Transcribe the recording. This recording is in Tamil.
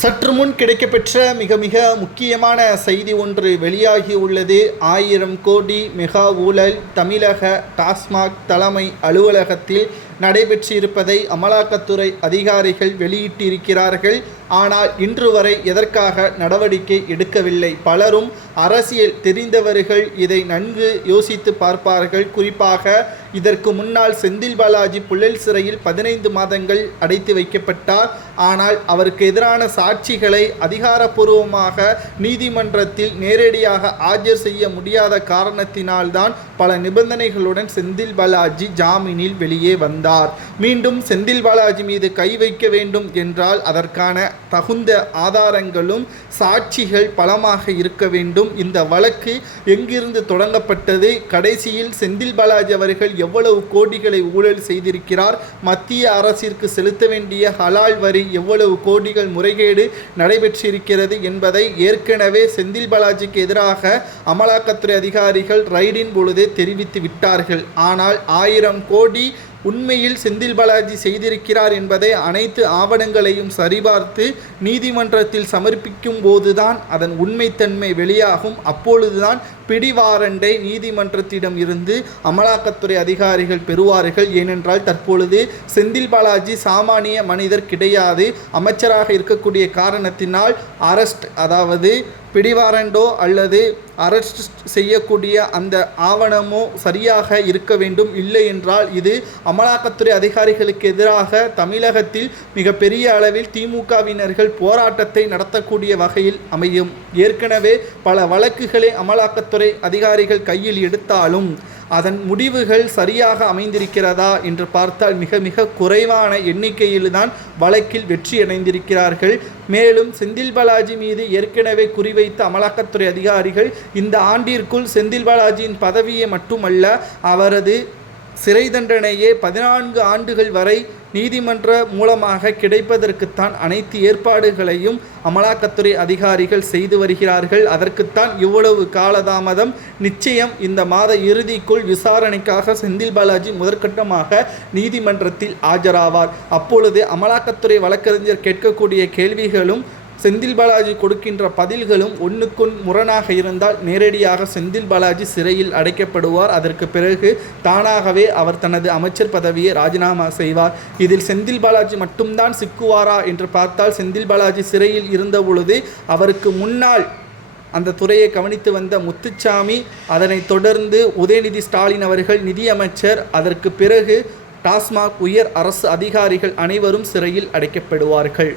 சற்று முன் கிடைக்கப்பெற்ற மிக மிக முக்கியமான செய்தி ஒன்று வெளியாகி உள்ளது. 1000 கோடி மெகா ஊழல் தமிழக டாஸ்மாக் தலைமை அலுவலகத்தில் நடைபெற்றிருப்பதை அமலாக்கத்துறை அதிகாரிகள் வெளியிட்டிருக்கிறார்கள். ஆனால் இன்று வரை எதற்காக நடவடிக்கை எடுக்கவில்லை? பலரும் அரசியல் தெரிந்தவர்கள் இதை நன்கு யோசித்து பார்ப்பார்கள். குறிப்பாக இதற்கு முன்னால் செந்தில் பாலாஜி புழல் சிறையில் 15 மாதங்கள் அடைத்து வைக்கப்பட்டார். ஆனால் அவருக்கு எதிரான சாட்சிகளை அதிகாரப்பூர்வமாக நீதிமன்றத்தில் நேரடியாக ஆஜர் செய்ய முடியாத காரணத்தினால்தான் பல நிபந்தனைகளுடன் செந்தில் பாலாஜி ஜாமீனில் வெளியே வந்தார். மீண்டும் செந்தில் பாலாஜி மீது கை வைக்க வேண்டும் என்றால் அதற்கான தகுந்த ஆதாரங்களும் சாட்சிகள் பலமாக இருக்க வேண்டும். இந்த வழக்கு எங்கிருந்து தொடங்கப்பட்டது? கடைசியில் செந்தில் பாலாஜி அவர்கள் எவ்வளவு கோடிகளை ஊழல் செய்திருக்கிறார்? மத்திய அரசிற்கு செலுத்த வேண்டிய ஹலால் வரி எவ்வளவு கோடிகள் முறைகேடு நடைபெற்றிருக்கிறது என்பதை ஏற்கனவே செந்தில் பாலாஜிக்கு எதிராக அமலாக்கத்துறை அதிகாரிகள் ரைடின் பொழுது தெரிவித்து விட்டார்கள். ஆனால் 1000 கோடி உண்மையில் செந்தில் பாலாஜி செய்திருக்கிறார் என்பதை அனைத்து ஆவணங்களையும் சரிபார்த்து நீதிமன்றத்தில் சமர்ப்பிக்கும் போதுதான் அதன் உண்மைத்தன்மை வெளியாகும். அப்பொழுதுதான் பிடிவாரண்டை நீதிமன்றத்திடம் இருந்து அமலாக்கத்துறை அதிகாரிகள் பெறுவார்கள். ஏனென்றால் தற்பொழுது செந்தில் பாலாஜி சாமானிய மனிதர் கிடையாது. அமைச்சராக இருக்கக்கூடிய காரணத்தினால் அரெஸ்ட், அதாவது பிடிவாரண்டோ அல்லது அரெஸ்ட் செய்யக்கூடிய அந்த ஆவணமோ சரியாக இருக்க வேண்டும். இல்லை என்றால் இது அமலாக்கத்துறை அதிகாரிகளுக்கு எதிராக தமிழகத்தில் மிகப்பெரிய அளவில் திமுகவினர்கள் போராட்டத்தை நடத்தக்கூடிய வகையில் அமையும். ஏற்கனவே பல வழக்குகளை அமலாக்கத்துறை அதிகாரிகள் கையில் எடுத்தாலும் அதன் முடிவுகள் சரியாக அமைந்திருக்கிறதா என்று பார்த்தால் மிக மிக குறைவான எண்ணிக்கையில்தான் வழக்கில் வெற்றி அடைந்திருக்கிறார்கள். மேலும் செந்தில் பாலாஜி மீது ஏற்கனவே குறிவைத்த அமலாக்கத்துறை அதிகாரிகள் இந்த ஆண்டிற்குள் செந்தில் பாலாஜியின் பதவியை மட்டுமல்ல, அவரது சிறை தண்டனையே 14 ஆண்டுகள் வரை நீதிமன்ற மூலமாக கிடைப்பதற்குத்தான் அனைத்து ஏற்பாடுகளையும் அமலாக்கத்துறை அதிகாரிகள் செய்து வருகிறார்கள். அதற்குத்தான் இவ்வளவு காலதாமதம். நிச்சயம் இந்த மாத இறுதிக்குள் விசாரணைக்காக செந்தில் பாலாஜி முதற்கட்டமாக நீதிமன்றத்தில் ஆஜராவார். அப்பொழுது அமலாக்கத்துறை வழக்கறிஞர் கேட்கக்கூடிய கேள்விகளும் செந்தில் பாலாஜி கொடுக்கின்ற பதில்களும் ஒன்றுக்கொன்று முரணாக இருந்தால் நேரடியாக செந்தில் பாலாஜி சிறையில் அடைக்கப்படுவார். அதற்கு பிறகு தானாகவே அவர் தனது அமைச்சர் பதவியை ராஜினாமா செய்வார். இதில் செந்தில் பாலாஜி மட்டும்தான் சிக்குவாரா என்று பார்த்தால், செந்தில் பாலாஜி சிறையில் இருந்த பொழுது அவருக்கு முன்னால் அந்த துறையை கவனித்து வந்த முத்துச்சாமி, அதனைத் தொடர்ந்து உதயநிதி ஸ்டாலின் அவர்கள் நிதியமைச்சர், அதற்கு பிறகு டாஸ்மாக் உயர் அரசு அதிகாரிகள் அனைவரும் சிறையில் அடைக்கப்படுவார்கள்.